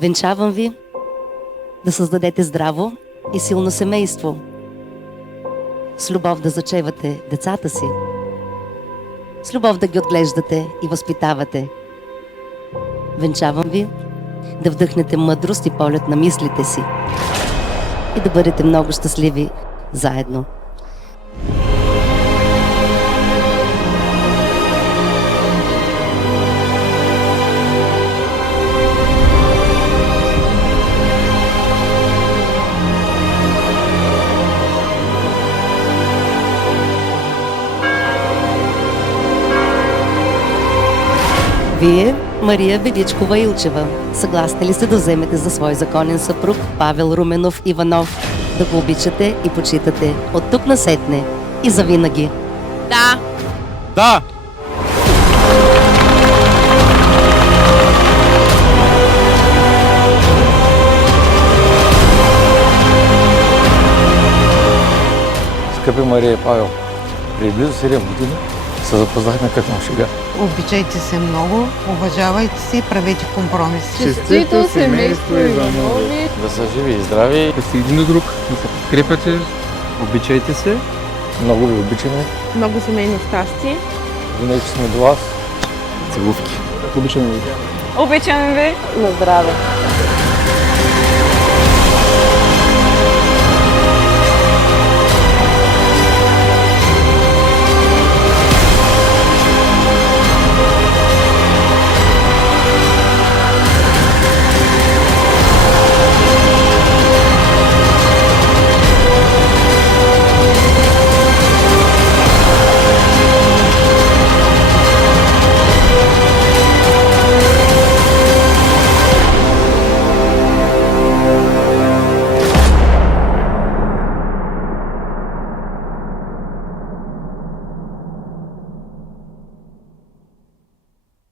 Венчавам ви да създадете здраво и силно семейство, с любов да зачевате децата си, с любов да ги отглеждате и възпитавате. Венчавам ви да вдъхнете мъдрост и полет на мислите си и да бъдете много щастливи заедно. Вие, Мария Величкова Илчева, съгласни ли сте да вземете за свой законен съпруг Павел Руменов Иванов, да го обичате и почитате от тук насетне и завинаги? Да. Да! Скъпи Мария и Павел, преди близо 7 години се запознахме като на шега. Обичайте се много, уважавайте се и правете компромиси. Честито семейство Иванови! Да са живи и здрави. Да сте един до друг, да се подкрепяте, обичайте се. Много ви обичаме. Много семейно щастие! Винаги сме до вас. Целувки. Обичаме ви. Обичаме ви! На здраве!